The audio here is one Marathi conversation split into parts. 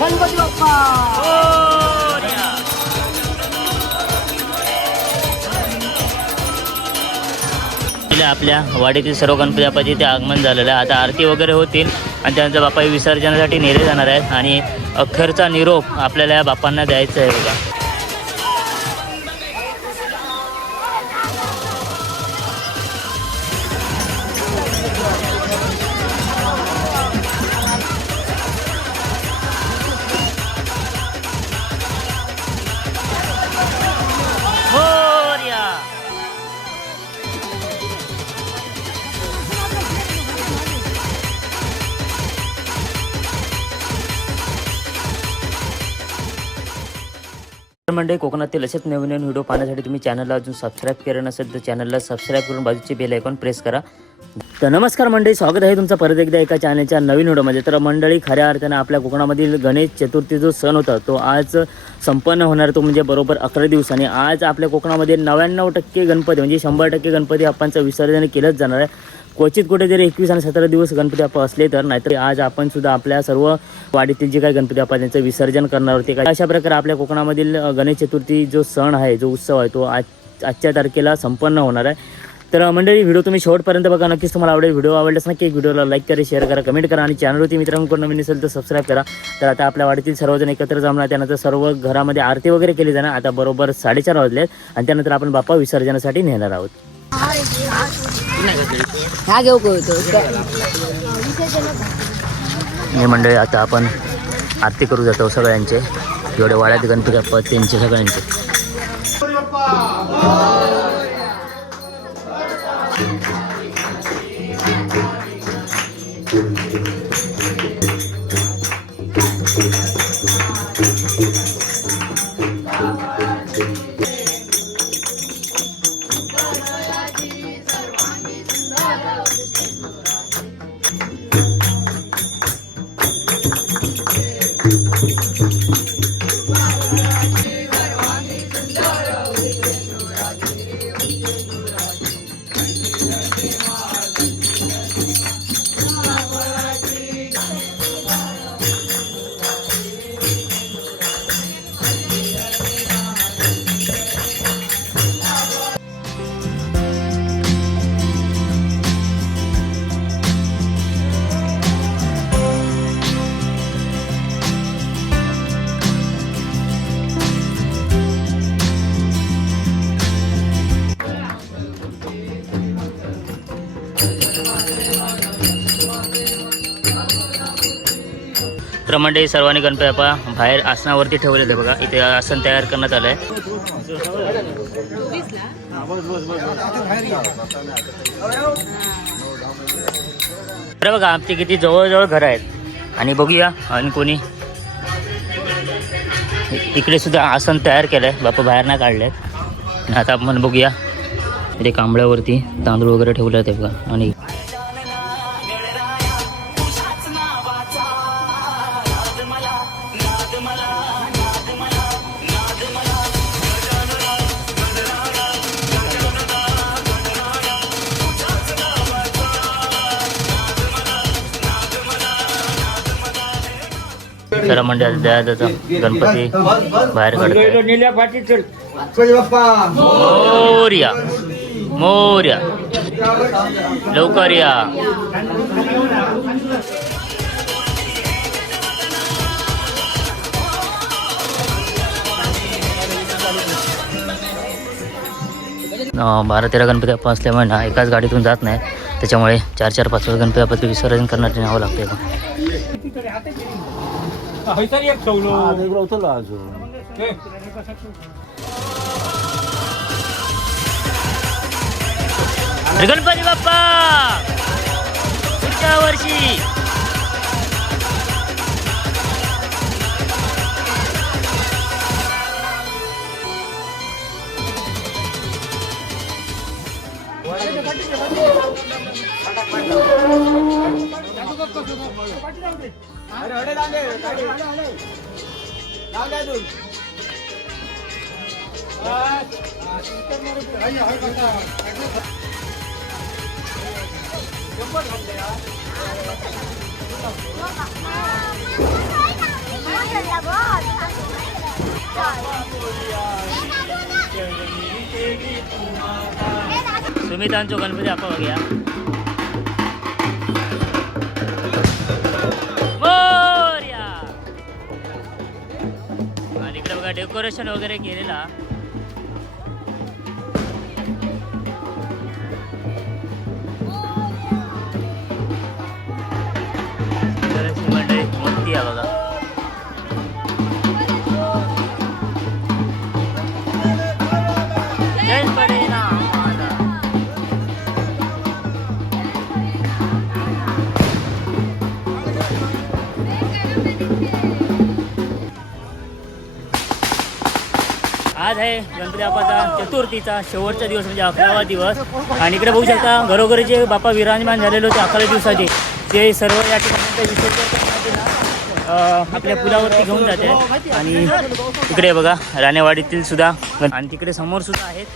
गणपती बाप्पा आपल्या वाडीतील सर्व गणपती बाप्पाचे इथे आगमन झालेलं आहे. आता आरती वगैरे होतील आणि त्यानंतर बाप्पा विसर्जनासाठी नेले जाणार आहेत. आणि अखेरचा निरोप आपल्याला या बाप्पांना द्यायचा आहे बघा. तर म्हणजे कोकणातील असेच नवीन नवीन व्हिडिओ पाहण्यासाठी तुम्ही चॅनलला अजून सबस्क्राईब केलं नसेल तर चॅनलला सबस्क्राईब करून बाजूचे बेल आयकॉन प्रेस करा. तर नमस्कार मंडळी स्वागत आहे तुमचं परत एकदा एका चॅनलच्या नवीन व्हिडिओमध्ये. तर मंडळी खऱ्या अर्थानं आपल्या कोकणामधील गणेश चतुर्थी जो सण होता तो आज संपन्न होणार तो म्हणजे बरोबर अकरा दिवसांनी. आज आपल्या कोकणामध्ये नव्याण्णव टक्के गणपती म्हणजे शंभर टक्के गणपती आपणचं विसर्जन केलंच जाणार आहे. क्वचित कुठे जरी एकवीस आणि सतरा दिवस गणपती बाप्पा असले तर नाहीतर आज आपण सुद्धा आपल्या सर्व वाडीतील जे काही गणपती बाप्पा त्यांचं विसर्जन करणार होते काय अशा प्रकारे आपल्या कोकणामधील गणेश चतुर्थी जो सण आहे जो उत्सव आहे तो आज आजच्या तारखेला संपन्न होणार आहे तर मंडळी व्हिडिओ तुम्ही शेवटपर्यंत बघा नक्कीच तुम्हाला आवडेल व्हिडिओ आवडल्यास नक्की एक व्हिडिओला लाईक करा शेअर करा कमेंट करा आणि चॅनलवरती मित्रांकडून नवीन असेल तर सबस्क्राईब करा तर आता आपल्या वाडीतील सर्वजण एकत्र जमणार त्यानंतर सर्व घरामध्ये आरती वगैरे केली जाणार आता बरोबर साडेचार वाजले आहेत आणि त्यानंतर आपण बाप्पा विसर्जनासाठी नेणार आहोत ह्या घेऊ हे मंडळी आता आपण आरती करू जातो सगळ्यांचे. जेवढे वाड्यात गणपती बाप्पा त्यांचे सगळ्यांचे. तर मंडळी सर्वांनी गणपती बाप्पा बाहेर आसनावरती ठेवले ते बघा. इथे आसन तयार करण्यात आलं आहे तर बघा आमचे किती जवळजवळ घरं आहेत. आणि बघूया आणि कोणी इकडे सुद्धा आसन तयार केलं आहे बापा बाहेर नाही काढले आहेत आता आपण बघूया इथे कांबळ्यावरती तांदूळ वगैरे ठेवले आहेत बघा. आणि मंडळ म्हणजे दयाचा गणपती बाहेर मोर्या मोर्या. लवकर या. बारा तेरा गणपती बाप्पा असल्यामुळे ना एकाच गाडीतून जात नाही. त्याच्यामुळे चार चार पाच पाच गणपती बाप्पाचं विसर्जन करण्यात न्यावं लागते हैसारी एक ठेवलो ते. गणपती बाप्पा पुढच्या वर्षी हा. सुमितांचो गणपती आपण बघूया डेकोरेशन वगैरे केलेला. मंडळी मूर्ती आहे बघा. आज आहे गणपती बाप्पाचा चतुर्थीचा शेवटचा दिवस म्हणजे अकरावा दिवस. आणि इकडे बघू शकता घरोघरी जे बाप्पा विराजमान झालेले होते अकरा दिवसाचे ते सर्व या ठिकाणी आपल्या पुलावरती घेऊन जाते. आणि इकडे बघा राणेवाडीतील सुद्धा आणि तिकडे समोर सुद्धा आहेत.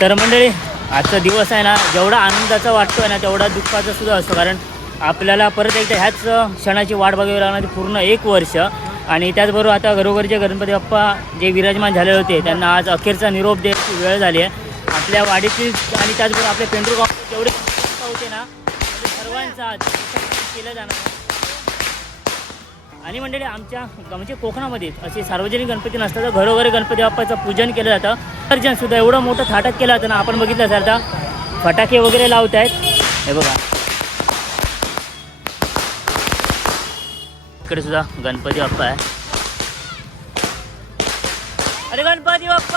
तर मंडळी आजचा दिवस आहे ना जेवढा आनंदाचा वाटतोय ना तेवढा दुःखाचा सुद्धा असतो. कारण आपल्याला परत एकदा ह्याच क्षणाची वाट बघावी लागणार पूर्ण एक वर्ष. आणि त्याचबरोबर आता घरोघरचे गणपती बाप्पा जे विराजमान झालेले होते त्यांना आज अखेरचा निरोप द्यायची वेळ झाली आहे. आपल्या वाडीतील आणि त्याचबरोबर आपल्या पेंडूर गाव जेवढे होते ना सर्वांचा आज केलं जाणार आणि मंडळी आमच्या म्हणजे कोकणामध्ये असे सार्वजनिक गणपती नसतात तर घरोघरी गणपती बाप्पाचं पूजन केलं जातं. विसर्जन एवढं मोठं थाटक केलं जातं ना आपण बघितलं असेल आता फटाके वगैरे लावत आहेत हे बघा. इकडे सुद्धा गणपती बाप्पा आहे. अरे गणपती बाप्पा!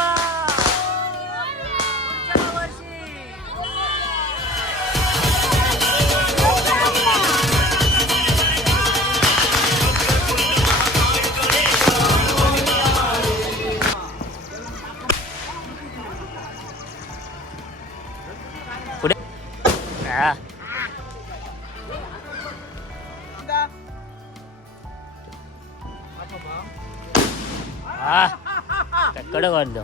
हा. कडक वाटलं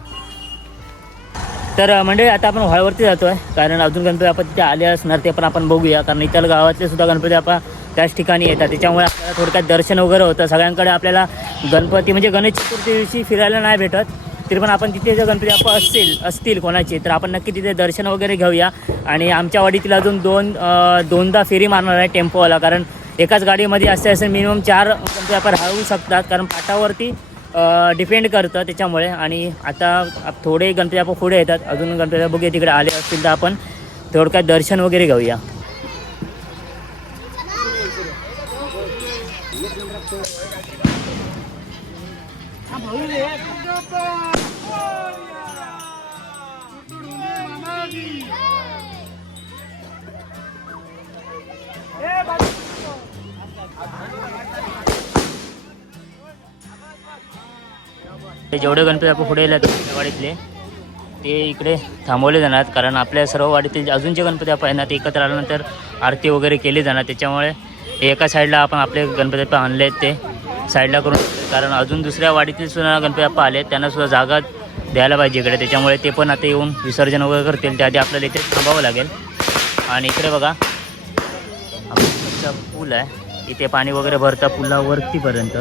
तर म्हणजे आता आपण हॉलवरती जातोय. कारण अजून गणपती आपण तिथे आले असणार ते पण आपण बघूया. कारण इतर गावातले सुद्धा गणपती आपण त्याच ठिकाणी येतात. त्याच्यामुळे आपल्याला थोडक्यात दर्शन वगैरे होतं. सगळ्यांकडे आपल्याला गणपती म्हणजे गणेश चतुर्थी दिवशी फिरायला नाही भेटत. तरी पण आपण तिथे जर गणपती बाप्पा असतील असतील कोणाचे तर आपण नक्की तिथे दर्शन वगैरे घेऊया. आणि आमच्या वाडीतील अजून दोन दोनदा फेरी मारणार आहे टेम्पोवाला. कारण एकाच गाडीमध्ये असे असे मिनिमम चार गणपती बाप्पा राहू शकतात. कारण पाटावरती डिपेंड करतं त्याच्यामुळे. आणि आता थोडे गणपती आपण पुढे येतात. अजून गणपती बाप्पा बघूया तिकडे आले असतील तर आपण थोडक्यात दर्शन वगैरे घेऊया. ते जेवढे गणपती आपण पुढे येतात वाडीतले ते इकडे थांबवले जाणार. कारण आपल्या सर्व वाडीतील अजून जे गणपती आपण आहे ना ते एकत्र आल्यानंतर आरती वगैरे केली जाणार. त्याच्यामुळे एका साईडला आपण आपले गणपती बाप्पा आणले आहेत ते साईडला करून. कारण अजून दुसऱ्या वाडीतील सुद्धा गणपती बाप्पा आले आहेत त्यांना सुद्धा जागा द्यायला पाहिजे इकडे. त्याच्यामुळे ते पण आता येऊन विसर्जन वगैरे करतील. त्याआधी आपल्याला इथे थांबावं लागेल. आणि इकडे बघा आपला पूल आहे. इथे पाणी वगैरे भरतं पुलावरतीपर्यंत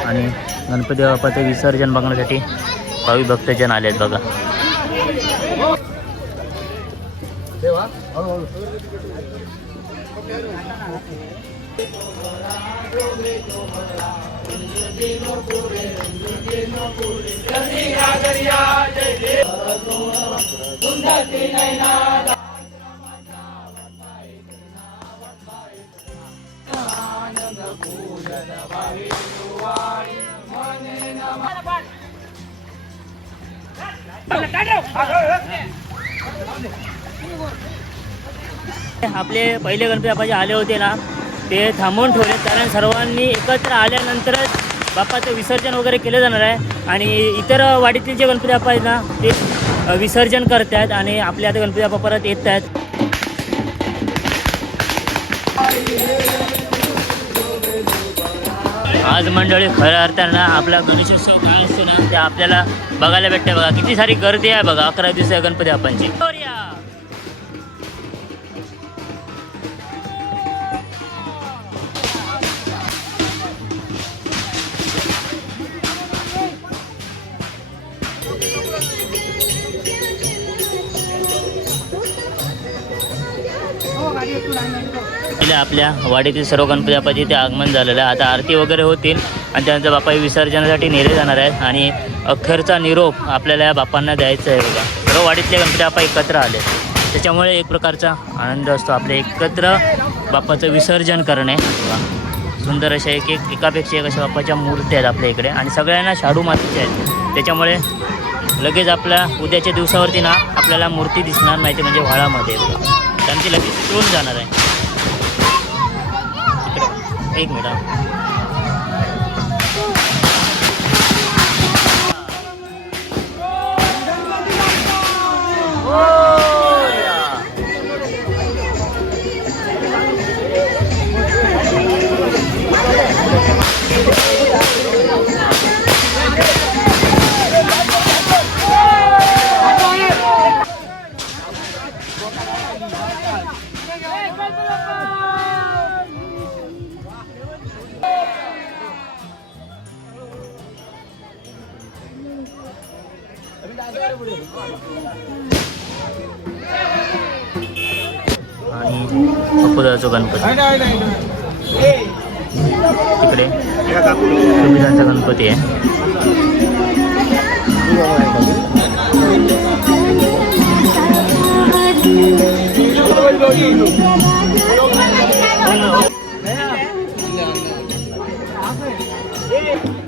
आणि गणपती बाप्पाचं विसर्जन बघण्यासाठी भावी भक्तजन आले आहेत बघा. आपले पहिले गणपती बाप्पा आले होते ना ते थांबवून ठेवले कारण सर्वांनी एकत्र आल्यानंतरच बाप्पाचं विसर्जन वगैरे केलं जाणार आहे. आणि इतर वाडीतील जे गणपती बाप्पा आहेत ना ते विसर्जन करत आहेत आणि आपले आता गणपती बाप्पा परत येत आहेत आज मंडळी खऱ्या अर्थानं आपला गणेशोत्सव काय असतो ना ते आपल्याला बघायला भेटते बघा. किती सारी गर्दी आहे बघा अकरा दिवस आहे गणपती आपणची आपल्या वाडीतील सर्व गणपती इथे आगमन झालेलं आहे. आता आरती वगैरे होतील आणि त्यांचा बाप्पा विसर्जनासाठी नेले जाणार आहेत आणि अखेरचा निरोप आपल्याला या बाप्पांना द्यायचा आहे बघा. सर्व वाडीतले गणपती बाप्पा एकत्र आले. त्याच्यामुळे एक प्रकारचा आनंद असतो आपले एकत्र बाप्पाचं विसर्जन करणे. सुंदर अशा एक एक एकापेक्षा एक अशा बाप्पाच्या मूर्ती आहेत आपल्या इकडे. आणि सगळ्यांना शाडू मातीच्या आहेत. त्याच्यामुळे लगेच आपल्या उद्याच्या दिवसावरती ना आपल्याला मूर्ती दिसणार नाही ते म्हणजे व्हाळामध्ये. त्यांची कारण ती लगेच टोन जाणार आहे. बघा. एक मिनिट गणपती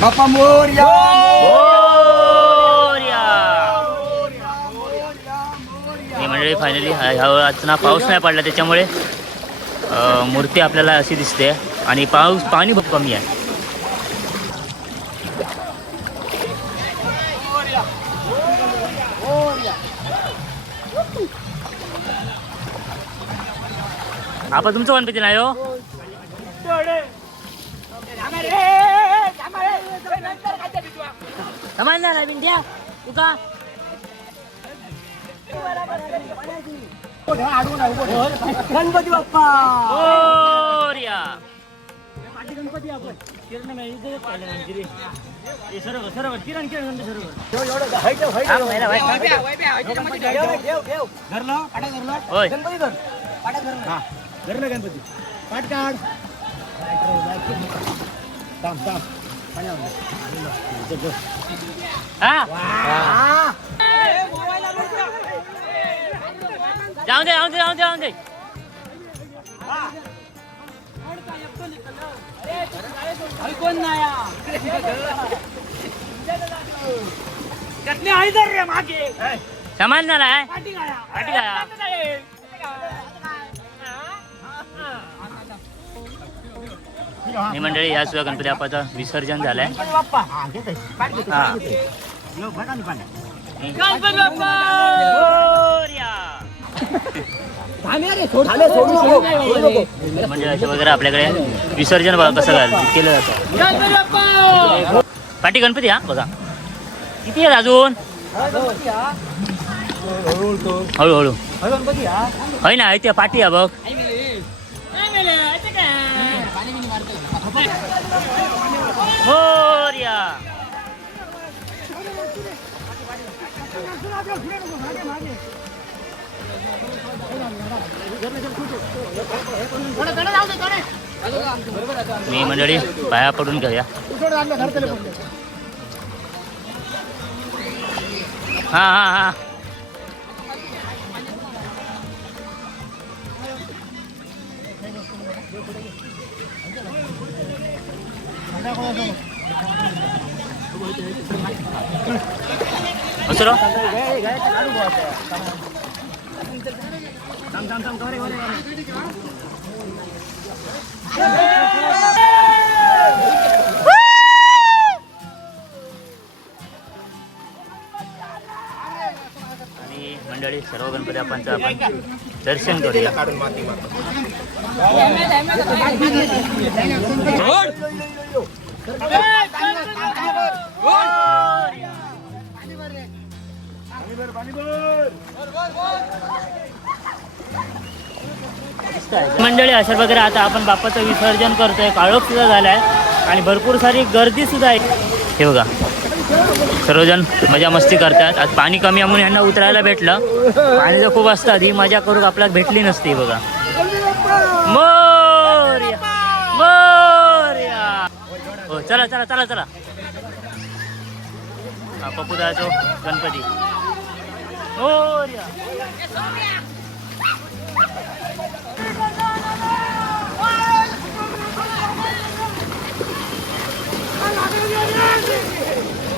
बाप्पा मोर्या. मोरया. हे मंडळी फायनली ह्या पाऊस नाही पडला त्याच्यामुळे अं, मूर्ती आपल्याला अशी दिसते आणि पाऊस पाणी खूप कमी आहे. आपण तुमचं गणपती नाही हो? समाजला नवीन द्या तुका गणपती बाप्पा. मोरया होय. गणपती धर पाटा धर ना. धर ना गणपती पाट काढ हा जाऊ दे जाऊ दे जाऊ दे जाऊ दे. समान झाला आहे ही मंडळी या सुद्धा गणपती बाप्पाचं विसर्जन झालंय. मंडळाचे म्हणजे वगैरे आपल्याकडे विसर्जन बघा कसं घाल- केलं जातं. पाठी गणपती हा बघा. किती आहेत अजून? हळूहळू. होय ना त्या पाठी हा बघ. मोरया मी मंडळी पाया पडून घेऊया. हा हा हा. असं रो? आणि मंडळी सर्व गणपती बाप्पांचं आपण दर्शन करूया. मंडळी अशा वगैरे आता आपण बाप्पाचं विसर्जन करतोय. काळोख सुद्धा झालाय. आणि भरपूर सारी गर्दी सुद्धा आहे. हे बघा. सर्वजण मजा मस्ती करतात. आज पाणी कमी आहे म्हणून यांना उतरायला भेटलं. पाणी जर खूप असतात. ही मजा करून आपल्याला भेटली नसती बघा. मोर्या मोर्या हो चला चला चला चला. हा पप्पू गणपती. मोरया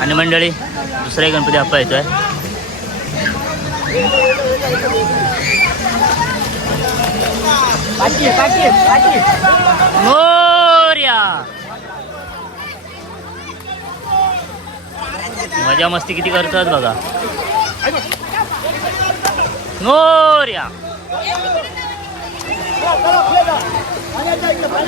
आणि मंडळी दुसरा गणपती आप्पा येतोय. मोरया! मजा मस्ती किती करतात बघा. मोरया! 哎，这这，哎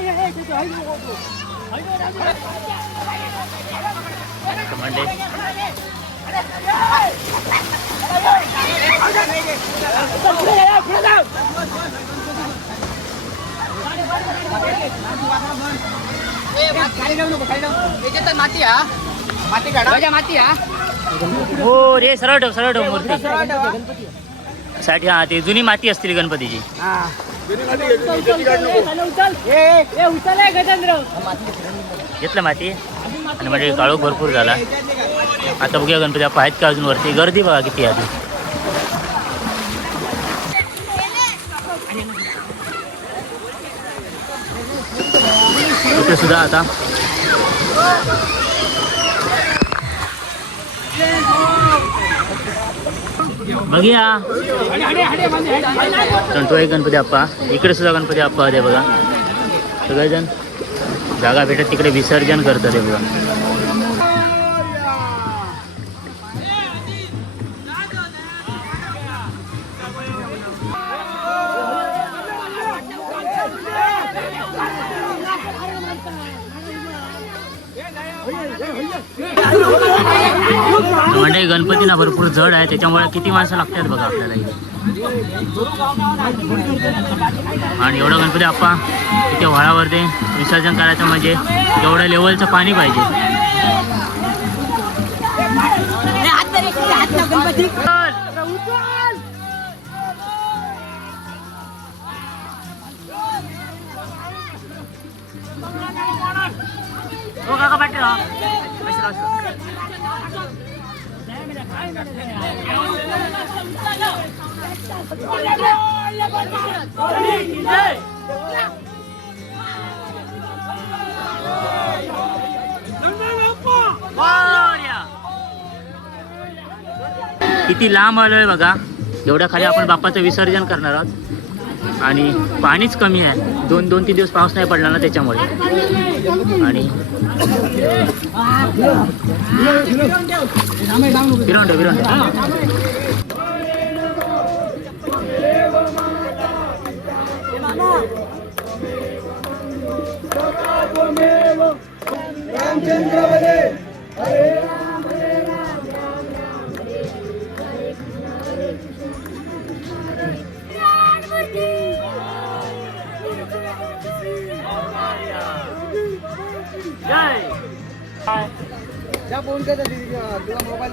呀，哎，这这，哎呦，哎呦，哎呦，哎呦。माती हा माती काढा माती हा. हो रे सरळ ठेव सरळ ठेव मूर्ती. साठी हा ते जुनी माती असतील गणपतीची. घेतलं माती? आणि म्हणजे काळोख भरपूर झाला. आता बघूया गणपती बाप्पा आहेत का अजून वरती? गर्दी बघा किती आहे आधी इथे सुद्धा आता. बघूया. तो एक गणपती आप्पा इकडे सुद्धा गणपती आप्पा होते बघा. सगळेजण. जागा भेटत तिकडे विसर्जन करतात हे बघा. म्हणजे गणपती ना भरपूर जड आहे त्याच्यामुळे किती माणसं लागतात बघा आपल्याला इथे. आणि एवढं गणपती आप्पा इथे व्हाळावरती विसर्जन करायचं म्हणजे एवढ्या लेवलचं पाणी पाहिजे. काका किती लांब आलोय बघा. एवढ्या खाली आपण बाप्पाचं विसर्जन करणार आहोत. आणि पाणीच कमी आहे. दोन दोन तीन दिवस पाऊस नाही पडला ना त्याच्यामुळे. आणि विरोंड त्या फोन कर तुला मोबाईल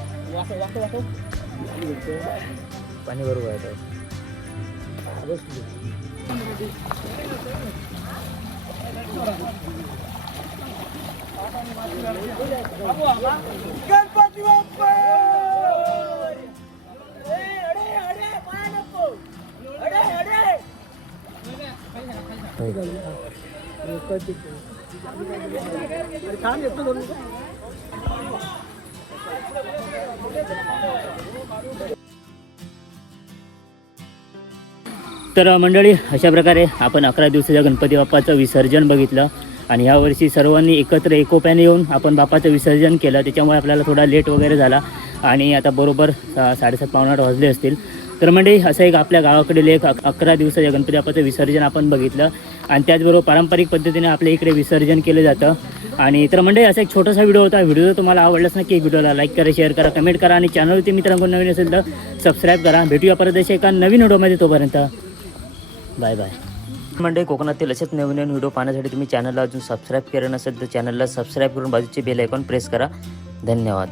पासवर्ड माहिती ठेवचे नाहीत गणपती पाणी बरोबर आहे गणपती बाप्पा तर मंडळी अशा प्रकारे आपण अकरा दिवसाच्या गणपती बाप्पाचं विसर्जन बघितलं आणि यावर्षी सर्वांनी एकत्र एकोप्याने येऊन आपण बाप्पाचं विसर्जन केलं. त्याच्यामुळे आपल्याला थोडा लेट वगैरे झाला आणि आता बरोबर साडेसात पावणे वाजले असतील. तर म्हणजे असं एक आपल्या गावाकडील एक अकरा दिवसाच्या गणपती बाप्पाचं विसर्जन आपण बघितलं. आणि त्याचबरोबर पारंपरिक पद्धतीने आपल्या इकडे विसर्जन केलं जातं. आणि तर म्हणजे असा एक छोटासा व्हिडिओ होता. व्हिडिओ जर तुम्हाला आवडलाच नक्की व्हिडिओला लाईक करा शेअर करा कमेंट करा. आणि चॅनलवरती मित्रांकडून नवीन असेल तर सबस्क्राईब करा. भेटूया परत अशा एका नवीन व्हिडिओमध्ये तोपर्यंत. बाय बाय म्हणजे कोकणातील असेच नवीन नवीन व्हिडिओ पाहण्यासाठी तुम्ही चॅनलला अजून सबस्क्राईब केलं नसेल तर चॅनलला सबस्क्राईब करून बाजूचे बेल आयकॉन प्रेस करा. धन्यवाद.